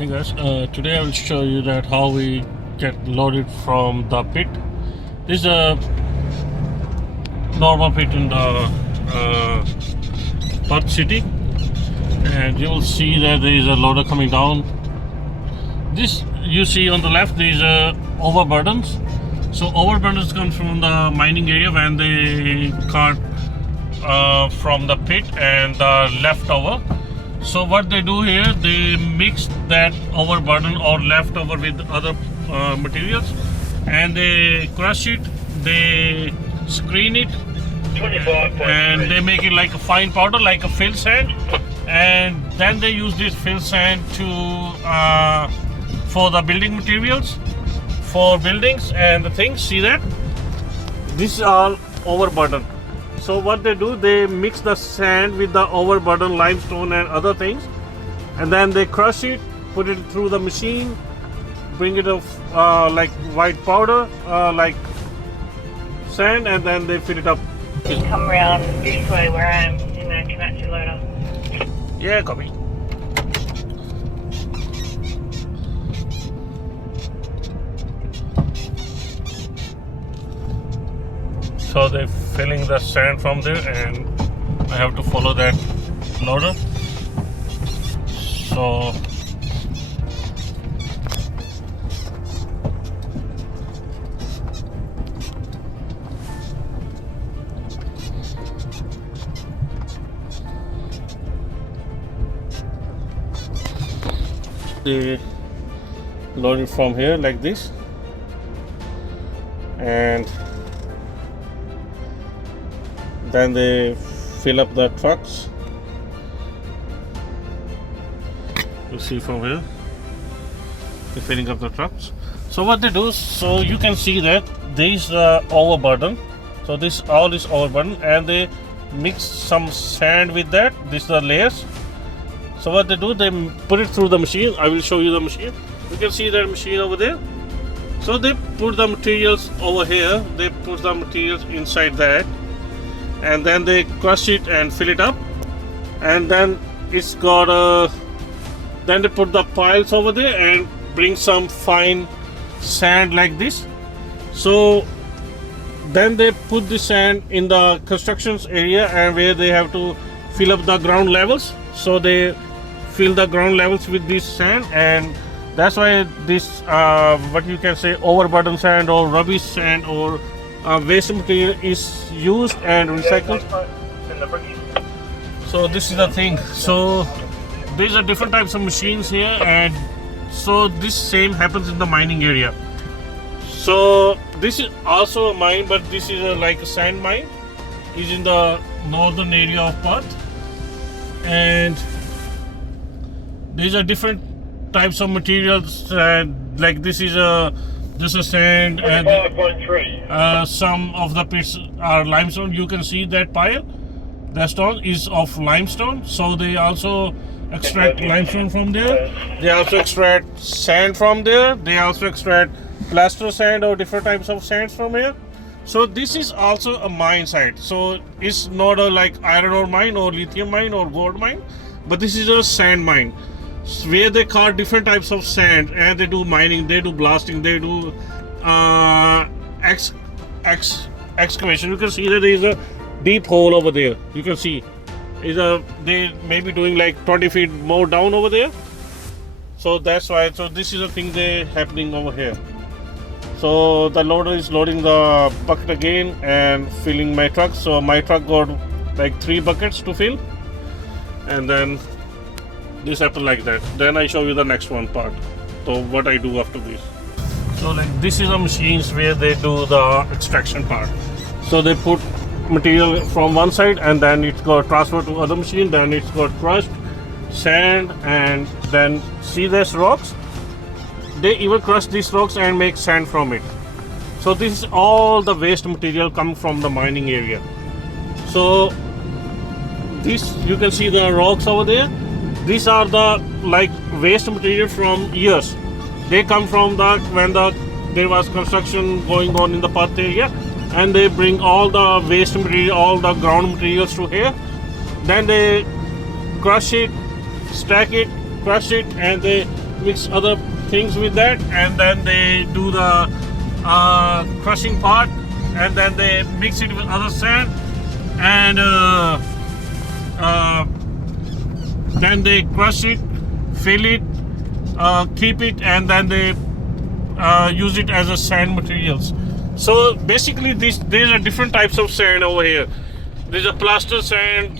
Hey guys, today I will show you that how we get loaded from the pit. This is a normal pit in the Perth city, and you will see that there is a loader coming down. This you see on the left, there is overburdens. So overburdens come from the mining area when they cart from the pit and the leftover. So what they do here, they mix that overburden or leftover with other materials, and they crush it, they screen it, and they make it like a fine powder, like a fill sand, and then they use this fill sand to for the building materials, for buildings and the things. See that? This is all overburden. So what they do, they mix the sand with the overburden limestone and other things, and then they crush it, put it through the machine, bring it off like white powder, like sand, and then they fill it up. Come around this way where I am in the Komatsu loader. Yeah, copy. So they're filling the sand from there, and I have to follow that loader. So they load it from here like this, and then they fill up the trucks. You see from here, they're filling up the trucks. So what they do, so you can see that there is overburden. So this all is overburden, and they mix some sand with that. These are the layers. So what they do, they put it through the machine. I will show you the machine. You can see that machine over there. So they put the materials over here. They put the materials inside that, and then they crush it and fill it up, and then it's got then they put the piles over there and bring some fine sand like this. So then they put the sand in the constructions area, and where they have to fill up the ground levels. So they fill the ground levels with this sand, and that's why this what you can say overburden sand or rubbish sand or waste material is used and recycled. So this is the thing. So these are different types of machines here, and so this same happens in the mining area. So this is also a mine, but this is like a sand mine. Is in the northern area of Perth, and these are different types of materials. Like this is just a sand, and some of the pits are limestone. You can see that pile, that stone is of limestone. So they also extract limestone from there. They also extract sand from there. They also extract plaster sand or different types of sands from here. So this is also a mine site. So it's not a like iron ore mine or lithium mine or gold mine, but this is a sand mine where they cart different types of sand, and they do mining, they do blasting, they do excavation. You can see that there is a deep hole over there. You can see they may be doing like 20 feet more down over there. So that's why. So this is a thing they happening over here. So the loader is loading the bucket again and filling my truck. So my truck got like 3 buckets to fill, and then this happened like that. Then I show you the next one part. So what I do after this. So like this is the machines where they do the extraction part. So they put material from one side, and then it's got transferred to other machine. Then it's got crushed sand, and then see this rocks. They even crush these rocks and make sand from it. So this is all the waste material coming from the mining area. So this, you can see the rocks over there. These are the like waste material from years. They come from when there was construction going on in the Perth area, and they bring all the waste material, all the ground materials to here. Then they crush it, stack it, crush it, and they mix other things with that, and then they do the crushing part, and then they mix it with other sand, and then they crush it, fill it, keep it, and then they use it as a sand materials. So basically there are different types of sand over here. There's a plaster sand,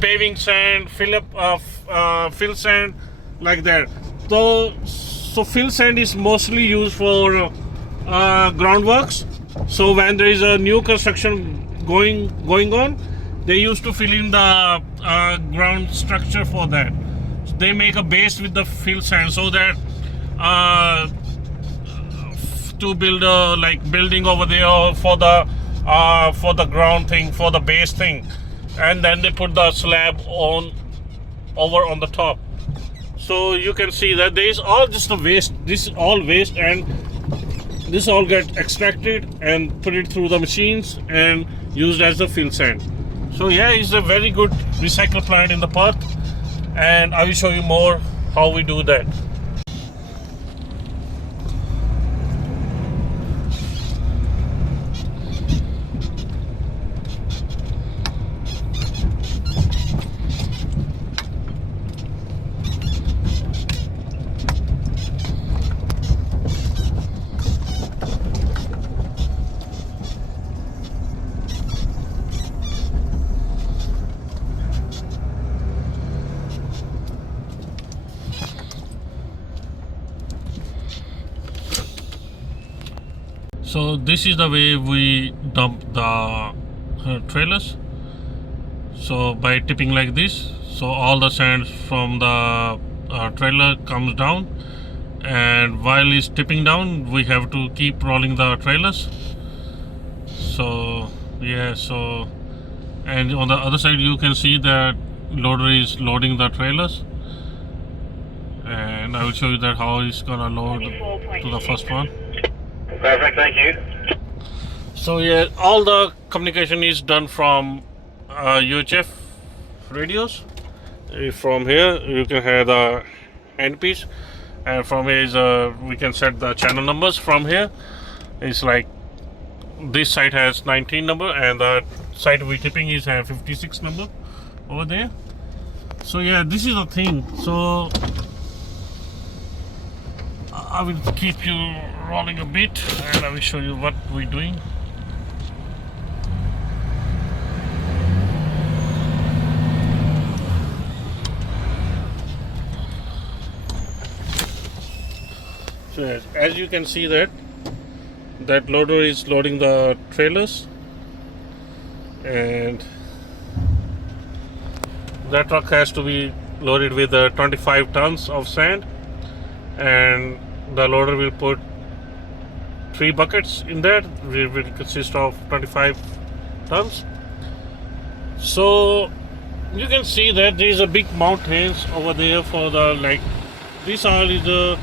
paving sand, fill sand, like that. So fill sand is mostly used for groundworks. So when there is a new construction going on, they used to fill in the ground structure for that. So they make a base with the fill sand, so that to build a building over there for the ground thing, for the base thing, and then they put the slab over on the top. So you can see that there is all just a waste. This is all waste, and this all get extracted and put it through the machines and used as a fill sand. So yeah, it's a very good recycle plant in the Perth, and I will show you more how we do that. So this is the way we dump the trailers. So by tipping like this, so all the sand from the trailer comes down, and while it's tipping down, we have to keep rolling the trailers. So yeah, and on the other side you can see that loader is loading the trailers, and I will show you that how it's gonna load to the first one. Perfect, thank you. So yeah, all the communication is done from UHF radios. From here you can have the handpiece, and from here is we can set the channel numbers. From here it's like this site has 19 number, and the site we tipping is 56 number over there. So yeah, this is the thing. So I will keep you rolling a bit, and I will show you what we're doing. So as you can see that loader is loading the trailers, and that truck has to be loaded with 25 tons of sand, and the loader will put 3 buckets in that, which will consist of 25 tons. So you can see that there is a big mountains over there for the these are the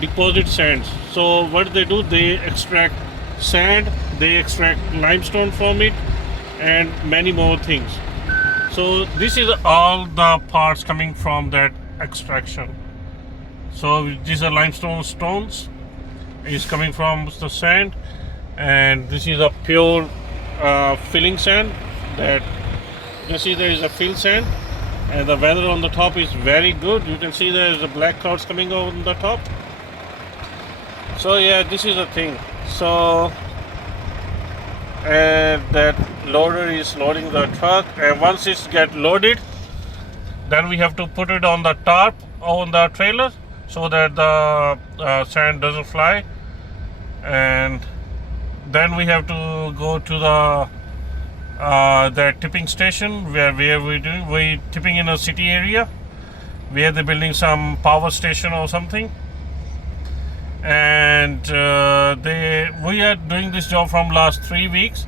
deposit sands. So what they do, they extract sand, they extract limestone from it, and many more things. So this is all the parts coming from that extraction. So these are limestone stones is coming from the sand, and this is a pure filling sand. That you see there is a fill sand, and the weather on the top is very good. You can see there is a black clouds coming over the top. So yeah, this is the thing. So that loader is loading the truck, and once it's get loaded, then we have to put it on the tarp on the trailer so that the sand doesn't fly, and then we have to go to the tipping station where we tipping in a city area where they're building some power station or something, and we are doing this job from last 3 weeks,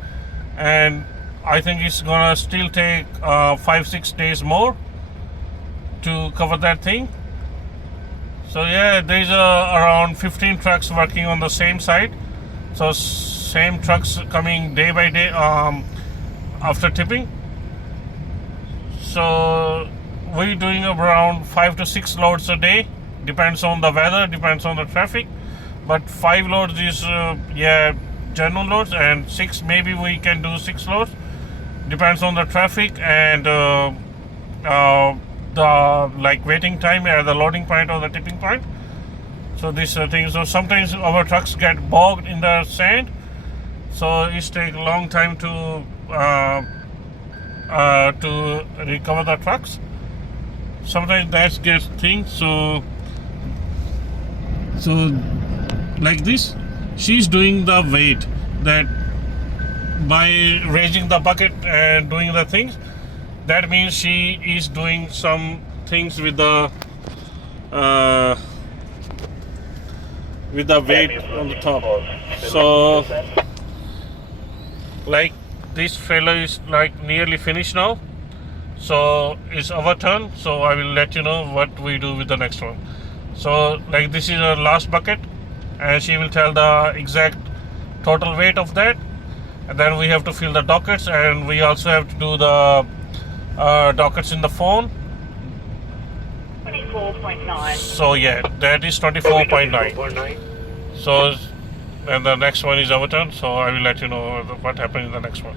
and I think it's gonna still take 5-6 days more to cover that thing. So yeah, there's around 15 trucks working on the same site. So same trucks coming day by day after tipping. So we're doing around 5 to 6 loads a day depends on the weather, depends on the traffic. But 5 loads is general loads, and 6 maybe we can do 6 loads. Depends on the traffic and the like waiting time at the loading point or the tipping point. So this thing. So sometimes our trucks get bogged in the sand, so it takes a long time to recover the trucks. Sometimes that gets things. So like this, she's doing the weight that by raising the bucket and doing the things. That means she is doing some things with the weight on the top. So like this fella is like nearly finished now, so it's our turn. So I will let you know what we do with the next one. So like this is our last bucket, and she will tell the exact total weight of that, and then we have to fill the dockets, and we also have to do the dockets in the phone. 24.9. So yeah, that is 24.9. So and the next one is our turn, so I will let you know what happens in the next one.